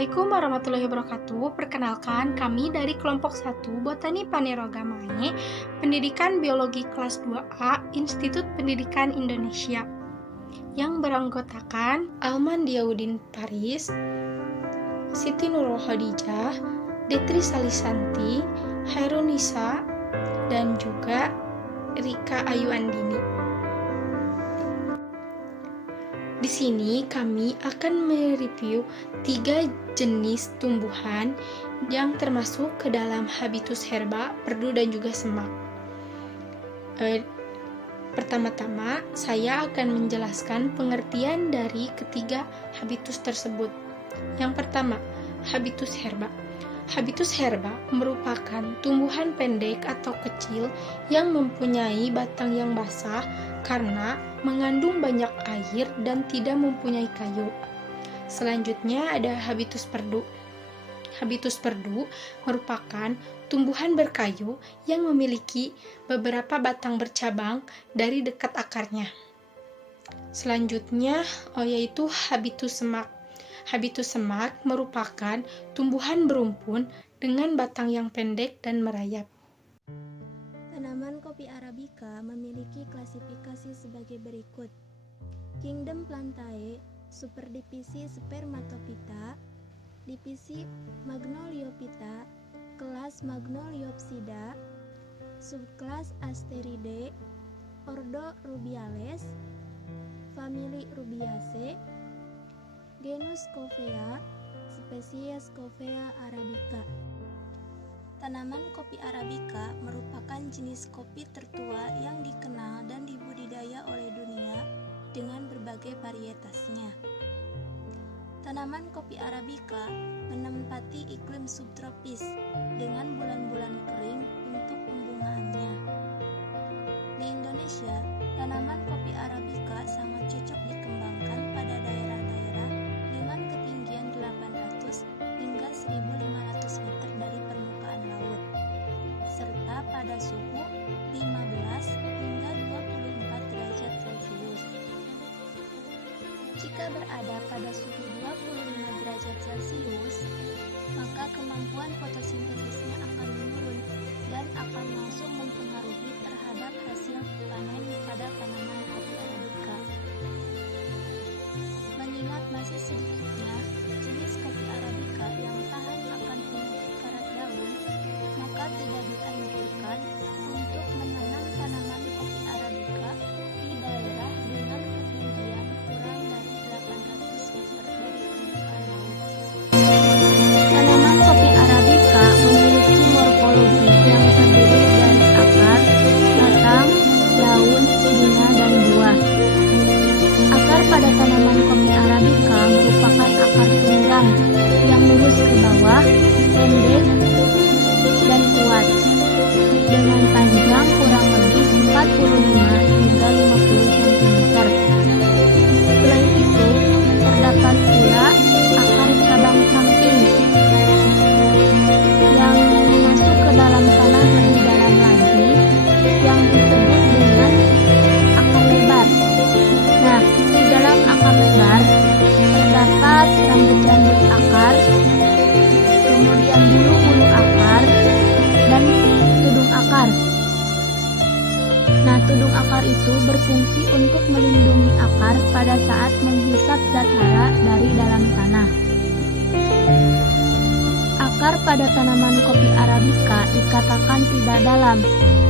Assalamualaikum warahmatullahi wabarakatuh. Perkenalkan, kami dari kelompok 1 Botani Panerogamae, Pendidikan Biologi kelas 2A, Institut Pendidikan Indonesia, yang beranggotakan Alman Diyaudin Paris, Siti Nurul Khadijah, Detri Salisanti, Hairunisa, dan juga Rika Ayu Andini. Di sini kami akan mereview 3 jenis tumbuhan yang termasuk ke dalam habitus herba, perdu, dan juga semak. Pertama-tama, saya akan menjelaskan pengertian dari ketiga habitus tersebut. Yang pertama, habitus herba. Habitus herba merupakan tumbuhan pendek atau kecil yang mempunyai batang yang basah karena mengandung banyak air dan tidak mempunyai kayu. Selanjutnya ada habitus perdu. Habitus perdu merupakan tumbuhan berkayu yang memiliki beberapa batang bercabang dari dekat akarnya. Selanjutnya yaitu habitus semak. Habitus semak merupakan tumbuhan berumpun dengan batang yang pendek dan merayap. Tanaman kopi arabica memiliki klasifikasi sebagai berikut. Kingdom Plantae, superdivisi Spermatophyta, divisi Magnoliophyta, kelas Magnoliopsida, subkelas Asteridae, ordo Rubiales, famili Rubiaceae, genus Coffea, spesies Coffea arabica. Tanaman kopi arabica merupakan jenis kopi tertua yang dikenal dan dibudidaya oleh dunia dengan berbagai varietasnya. Tanaman kopi arabica menempati iklim subtropis dengan bulan-bulan kering untuk pembungaannya. Di Indonesia, tanaman kopi arabica sangat cocok dikembangkan pada daerah-daerah dengan ketinggian 800 hingga 1.500 meter dari permukaan laut, serta pada suhu 15 hingga 24 derajat Celcius. Jika berada pada suhu 25 derajat Celcius, maka kemampuan fotosintesisnya akan menurun dan akan langsung mempengaruhi terhadap hasil panen pada tanaman kopi arabica. Mengingat masih sedikitnya jenis kopi arabica yang tahan akan penyakit karat daun, maka tidak dianjurkan untuk menanam tanaman kopi arabica di daerah dengan ketinggian kurang dari 800 meter dari permukaan laut. Tanaman kopi arabica memiliki morfologi yang terdiri dari akar, batang, daun, bunga, dan buah. Akar pada tanaman kopi arabica merupakan akar tunggang yang lurus ke bawah, pendek, dan kuat, dengan panjang kurang lebih 45 hingga 50 cm. Selain itu, terdapat pula akar cabang samping yang masuk ke dalam tanah lebih dalam lagi, yang disebut dengan akar lebar. Nah, di dalam akar lebar terdapat rambut-rambut akar, kemudian bulu-bulu akar, dan tudung akar. Nah, tudung akar itu berfungsi untuk melindungi akar pada saat menghisap zat hara dari dalam tanah. Akar pada tanaman kopi arabica dikatakan tidak dalam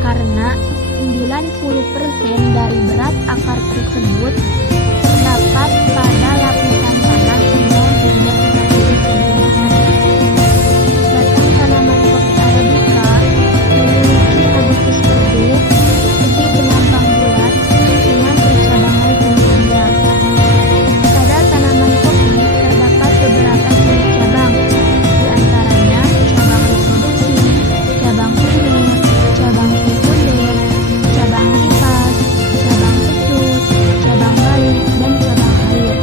karena 90% dari berat akar tersebut terdapat pada lapisan tanah 0 hingga 30 cm. Batang tanaman kopi arabica memiliki habitus perdu, lebih gelombang bulat dengan percabangan tingginya. Pada tanaman kopi terdapat beberapa jenis cabang, di antaranya cabang reproduksi, cabang primer, cabang sekunder, cabang kipas, cabang kecut, cabang balik, dan cabang air.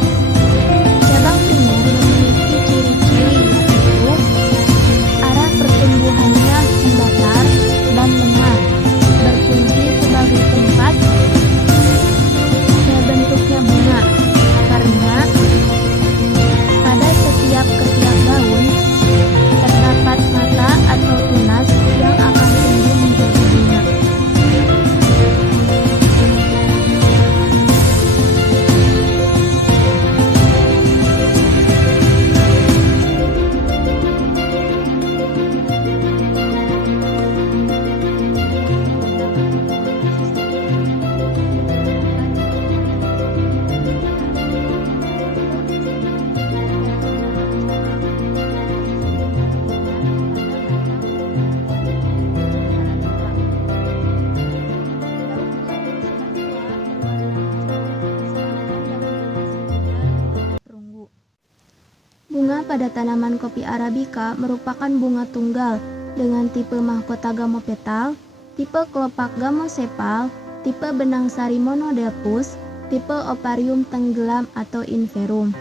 pada tanaman kopi arabica merupakan bunga tunggal dengan tipe mahkota gamopetal, tipe kelopak gamosepal, tipe benang sari monodelphus, tipe oparium tenggelam atau inverum.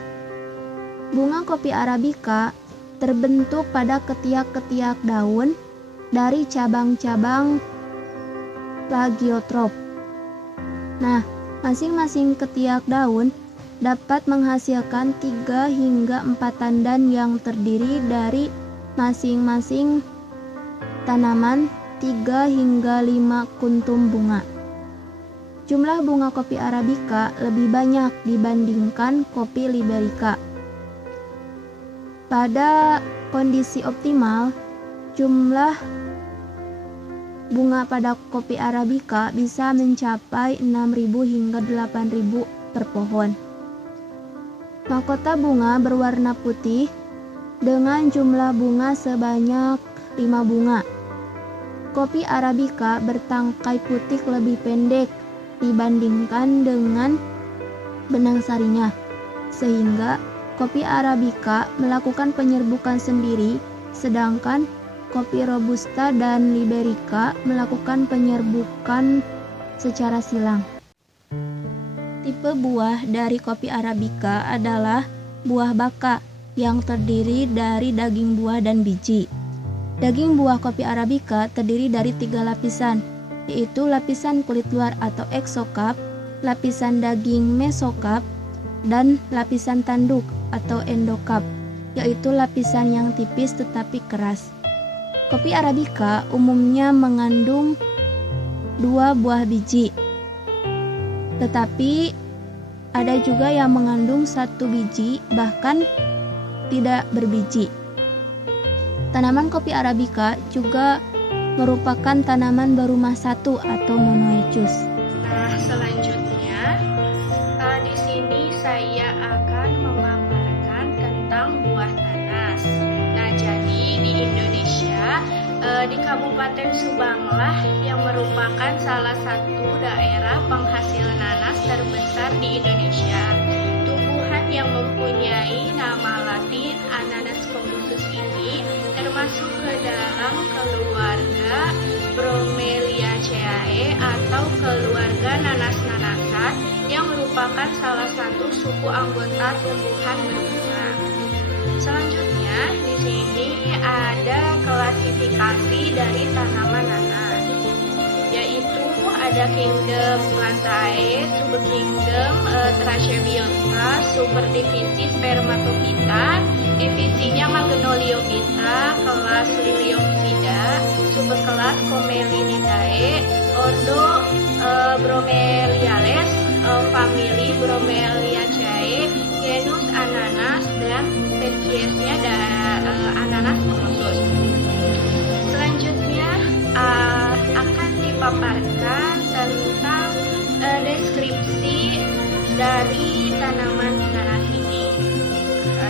Bunga kopi arabica terbentuk pada ketiak-ketiak daun dari cabang-cabang plagiotrop. Nah, masing-masing ketiak daun dapat menghasilkan 3 hingga 4 tandan yang terdiri dari masing-masing tanaman 3 hingga 5 kuntum bunga. Jumlah bunga kopi arabica lebih banyak dibandingkan kopi liberica. Pada kondisi optimal, jumlah bunga pada kopi arabica bisa mencapai 6.000 hingga 8.000 per pohon. Mahkota bunga berwarna putih dengan jumlah bunga sebanyak 5 bunga. Kopi arabica bertangkai putih lebih pendek dibandingkan dengan benang sarinya, sehingga kopi arabica melakukan penyerbukan sendiri, sedangkan kopi robusta dan liberica melakukan penyerbukan secara silang. Tipe buah dari kopi arabica adalah buah baka yang terdiri dari daging buah dan biji. Daging buah kopi arabica terdiri dari 3 lapisan, yaitu lapisan kulit luar atau exokap, lapisan daging mesokap, dan lapisan tanduk atau endokap, yaitu lapisan yang tipis tetapi keras. Kopi arabica umumnya mengandung 2 buah biji, tetapi ada juga yang mengandung 1 biji bahkan tidak berbiji. Tanaman kopi arabica juga merupakan tanaman berumah satu atau monoecious. Nah, selanjutnya di sini saya akan memaparkan tentang buah nanas. Nah, jadi di Indonesia di Kabupaten Subanglah yang merupakan salah satu daerah penghasil nanas terbesar di Indonesia. Tumbuhan yang mempunyai nama latin Ananas commusus ini termasuk ke dalam keluarga Bromeliaceae atau keluarga nanas-nanasan yang merupakan salah satu suku anggota tumbuhan berbunga. Selanjutnya di sini ada klasifikasi dari tanaman nanas, yaitu ada kingdom Plantae, subkingdom Trachybiota, subdivisi Spermatophyta, divisinya Magnoliophyta, kelas Liliopsida, subkelas Comelinidae, ordo Bromeliales, famili Bromeliaceae, genus Ananas, dan spesiesnya Ananas commusus. Selanjutnya akan dipaparkan tentang deskripsi dari tanaman nanas ini.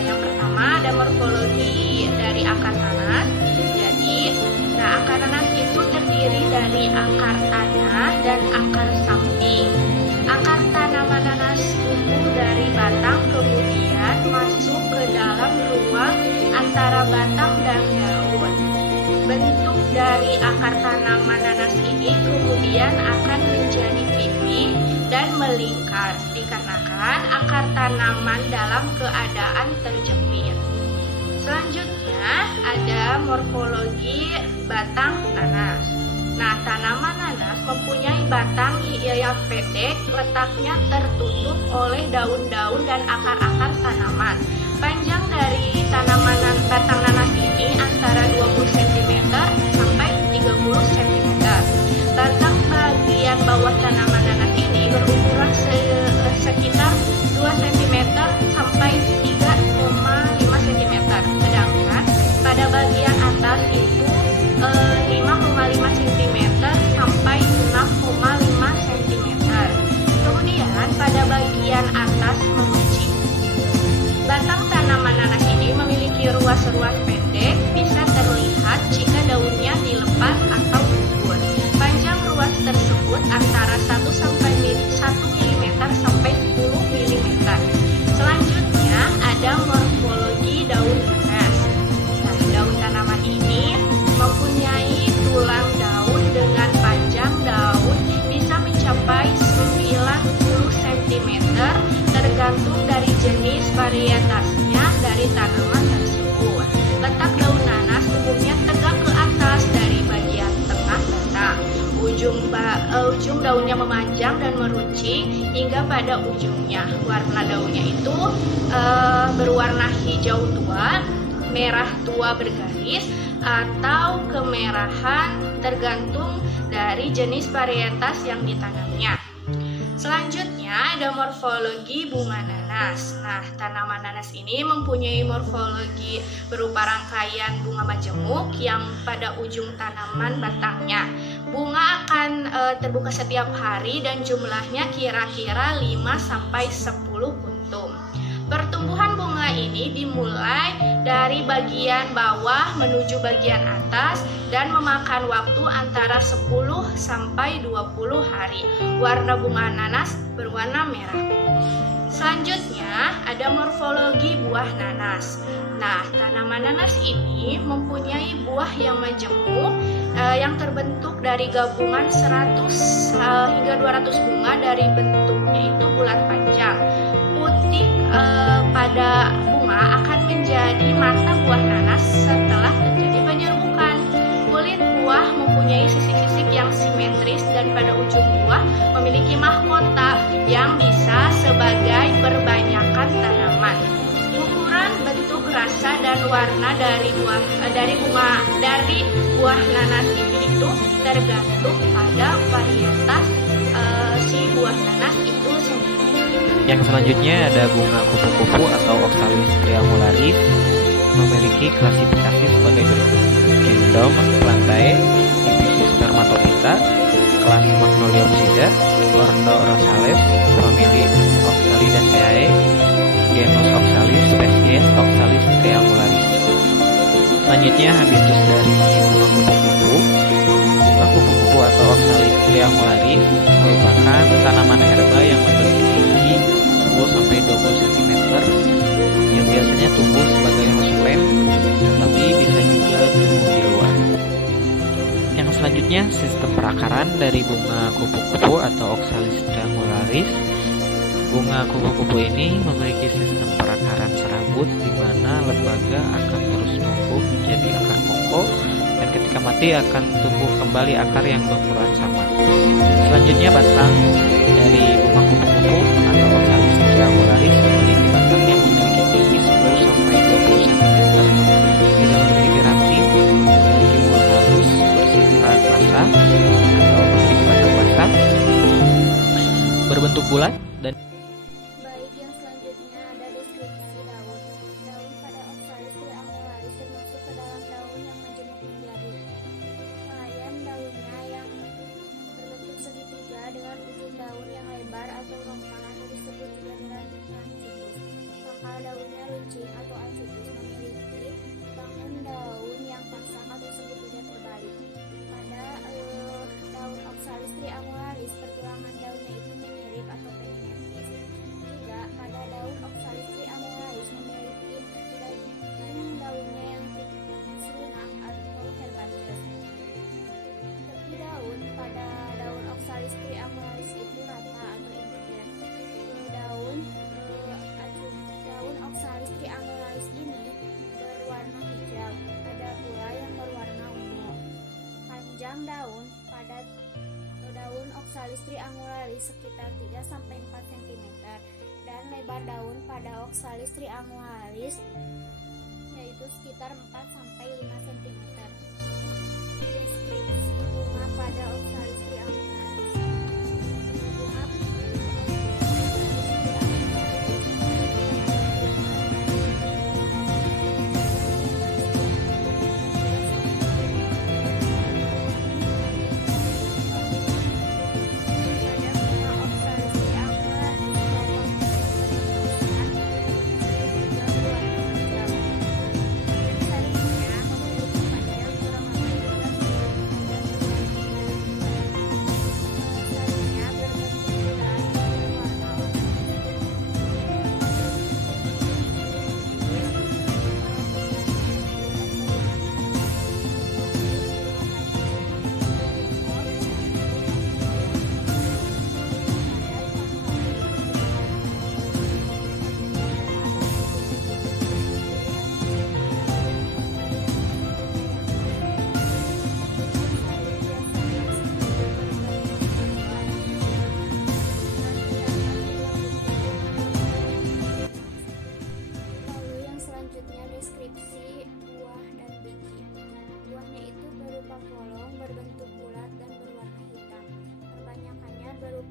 Yang pertama ada morfologi dari akar nanas. Jadi, akar nanas itu terdiri dari akar tanah dan akar samping. Akar tanaman nanas tumbuh dari batang kemudian masuk ke dalam ruang antara batang dan daun. Bentuk dari akar tanaman nanas ini kemudian akan menjadi pipi dan melingkar dikarenakan akar tanaman dalam keadaan terjepit. Selanjutnya ada morfologi batang nanas. Nah, tanaman nanas mempunyai batang yang pendek, letaknya tertutup oleh daun-daun dan akar-akar tanaman. Panjang dari tanaman batang nanas ini antara 20 cm sampai 30 cm. Batang bagian bawah tanaman nanas ini berukuran sekitar 2 cm sampai 3,5 cm. Sedangkan pada bagian atas itu 5,5 cm sampai 6,5 cm. Kemudian pada bagian atas meruncing. Batang tanaman nanas ini memiliki ruas-ruas ujung daunnya memanjang dan meruncing hingga pada ujungnya. Warna daunnya itu berwarna hijau tua, merah tua bergaris, atau kemerahan tergantung dari jenis varietas yang ditanamnya. Selanjutnya ada morfologi bunga nanas. Nah, tanaman nanas ini mempunyai morfologi berupa rangkaian bunga majemuk yang pada ujung tanaman batangnya. Bunga akan terbuka setiap hari dan jumlahnya kira-kira 5-10 kuntum. Pertumbuhan bunga ini dimulai dari bagian bawah menuju bagian atas dan memakan waktu antara 10-20 hari. Warna bunga nanas berwarna merah. Selanjutnya ada morfologi buah nanas. Nah, tanaman nanas ini mempunyai buah yang majemuk yang terbentuk dari gabungan 100 hingga 200 bunga dari bentuknya itu bulat panjang. Putih pada bunga akan menjadi mata buah nanas setelah terjadi penyerbukan. Kulit buah mempunyai sisik-sisik yang simetris dan pada ujung buah memiliki mahkota yang bisa sebagai perbanyakan tanaman. Ukuran, bentuk, rasa, dan warna dari buah nanas ini itu tergantung pada varietas si buah nanas itu sendiri. Yang selanjutnya ada bunga kupu-kupu atau Oxalis triangularis, memiliki klasifikasi sebagai berikut: Kingdom Plantae, divisi Spermatophyta, kelas Magnoliopsida, ordo Rosales, famili Oxalidaceae, genus Oxalis, spesies Oxalis triangularis. Selanjutnya habitus dari bunga kupu-kupu. Bunga kupu-kupu atau Oxalis triangularis merupakan tanaman herba yang memiliki tinggi 10-20 cm yang biasanya tumbuh sebagai houseplant, tetapi bisa juga tumbuh di luar. Yang selanjutnya sistem perakaran dari bunga kupu-kupu atau Oxalis triangularis. Bunga kupu-kupu ini memiliki sistem perakaran serabut di mana lembaga akan terus tumbuh menjadi akar pokok dan ketika mati akan tumbuh kembali akar yang berukuran sama. Selanjutnya batang dari bunga kupu-kupu atau Oxalis triangularis memiliki batang yang memiliki tinggi 10-20 cm, tidak memiliki ranting, memiliki bulu halus bersifat basah atau memiliki batang basah, berbentuk bulat dan Baik, yang selanjutnya ada deskripsi daun. Daun pada Oxalis triangularis termasuk ke dalam daun yang majemuk menjadi. Layan daunnya yang berbentuk segitiga dengan ujung daun yang lebar atau longkang atau disebut juga dengan acutus. Pangkal daunnya runcing atau acutus, memiliki bangun daun yang pasang atau segitiga terbalik. Pada daun Oxalis triangularis, pertulangan daunnya itu mirip atau penipis. Juga pada daun Oxalis triangularis memiliki daging daunnya yang tipis lunak atau herbaceous. Tepi daun pada daun Oxalis triangularis itu rata atau integer. Daun Oxalis triangularis ini berwarna hijau. Ada pula yang berwarna ungu. Panjang daun pada daun Oxalis triangularis sekitar 3-4 cm dan lebar daun pada Oxalis triangularis yaitu sekitar 4-5 cm. Deskripsi bunga pada Oxalis triangularis. Bunga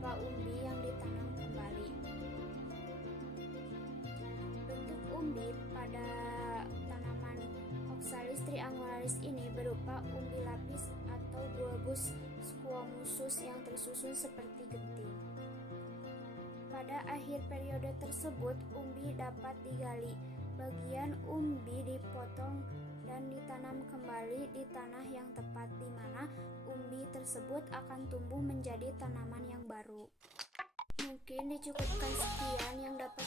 berupa umbi yang ditanam kembali. Bentuk umbi pada tanaman Oxalis triangularis ini berupa umbi lapis atau bulbus squamous yang tersusun seperti genting. Pada akhir periode tersebut, umbi dapat digali. Bagian umbi dipotong dan ditanam kembali di tanah yang tepat, di mana umbi tersebut akan tumbuh menjadi tanaman yang baru. Mungkin dicukupkan sekian yang dapat